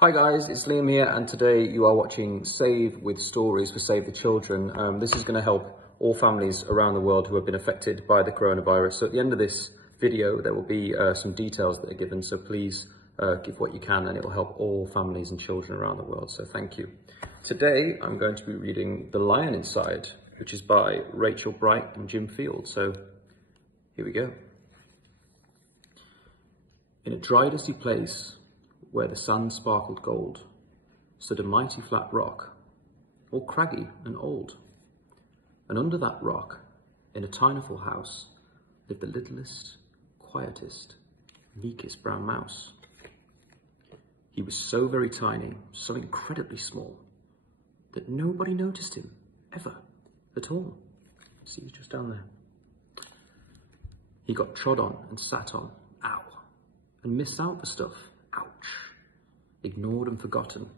Hi guys, it's Liam here, and today you are watching Save with Stories for Save the Children. This is going to help all families around the world who have been affected by the coronavirus. So at the end of this video, there will be some details that are given, so please give what you can, and it will help all families and children around the world, so thank you. Today, I'm going to be reading The Lion Inside, which is by Rachel Bright and Jim Field, so here we go. In a dry, dusty place, where the sand sparkled gold, stood a mighty flat rock, all craggy and old. And under that rock, in a tinyful house, lived the littlest, quietest, meekest brown mouse. He was so very tiny, so incredibly small, that nobody noticed him, ever, at all. See, he's just down there. He got trod on and sat on, ow, and missed out the stuff. Ouch. Ignored and forgotten.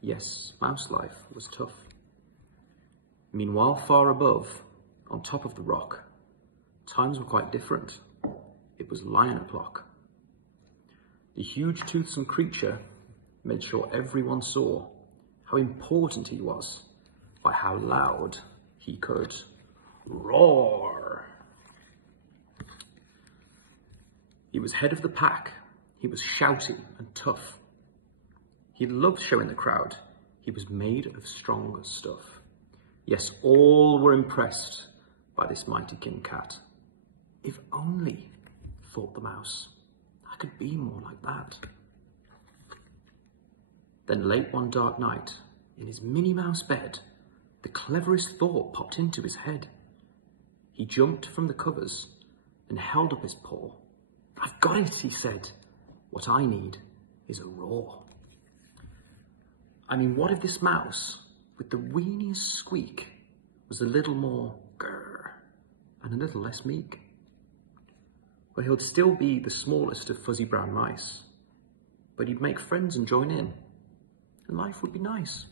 Yes, mouse life was tough. Meanwhile, far above, on top of the rock, times were quite different. It was lion o'clock. The huge toothsome creature made sure everyone saw how important he was by how loud he could roar. He was head of the pack. He was shouty and tough. He loved showing the crowd he was made of strong stuff. Yes, all were impressed by this mighty king cat. If only, thought the mouse, I could be more like that. Then late one dark night, in his Minnie Mouse bed, the cleverest thought popped into his head. He jumped from the covers and held up his paw. I've got it, he said. What I need is a roar. I mean, what if this mouse, with the weeniest squeak, was a little more grrr and a little less meek? Well, he'd still be the smallest of fuzzy brown mice, but he'd make friends and join in, and life would be nice.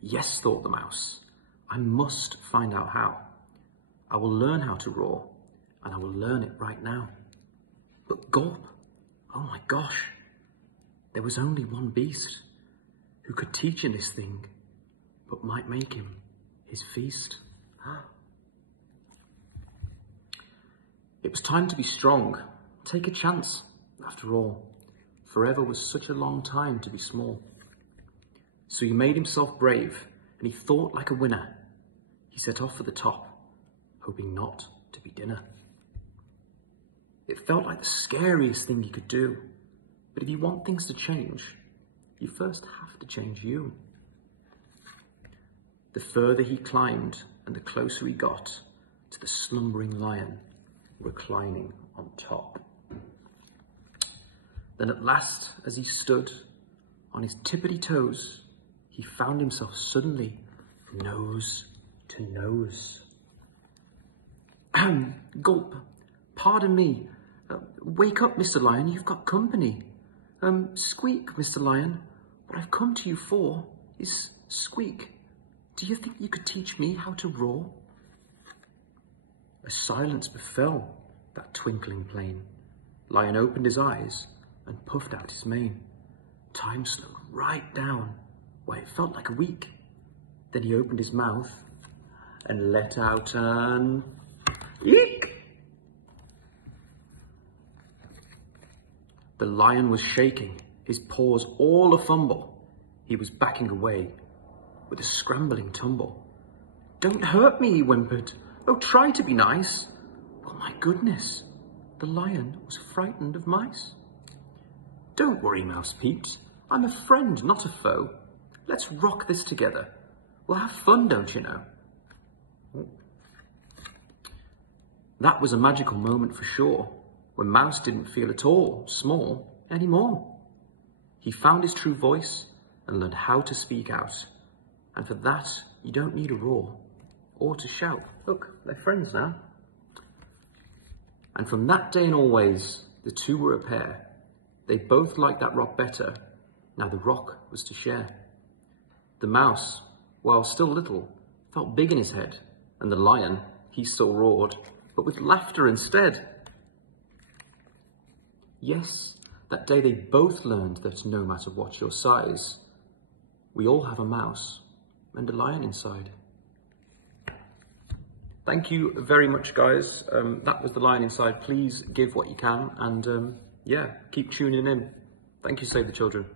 Yes, thought the mouse, I must find out how. I will learn how to roar, and I will learn it right now. But gulp, oh my gosh, there was only one beast who could teach him this thing, but might make him his feast. It was time to be strong, take a chance. After all, forever was such a long time to be small. So he made himself brave, and he thought like a winner. He set off for the top, hoping not to be dinner. It felt like the scariest thing he could do. But if you want things to change, you first have to change you. The further he climbed and the closer he got to the slumbering lion reclining on top. Then at last, as he stood on his tippity toes, he found himself suddenly nose to nose. Gulp, pardon me. Wake up, Mr. Lion, you've got company. Squeak, Mr. Lion, what I've come to you for is squeak. Do you think you could teach me how to roar? A silence befell that twinkling plain. Lion opened his eyes and puffed out his mane. Time slowed right down where it felt like a week. Then he opened his mouth and let out an eek. The lion was shaking, his paws all a-fumble. He was backing away with a scrambling tumble. Don't hurt me, he whimpered. Oh, try to be nice. Oh my goodness, the lion was frightened of mice. Don't worry, Mouse peeped. I'm a friend, not a foe. Let's rock this together. We'll have fun, don't you know? That was a magical moment for sure, when Mouse didn't feel at all small anymore. He found his true voice and learned how to speak out. And for that, you don't need a roar or to shout. Look, they're friends now. And from that day and always, the two were a pair. They both liked that rock better. Now the rock was to share. The mouse, while still little, felt big in his head. And the lion, he still roared, but with laughter instead. Yes, That day they both learned that no matter what your size, we all have a mouse and a lion inside. Thank you very much, guys. That was The Lion Inside. Please give what you can and yeah, keep tuning in. Thank you, Save the Children.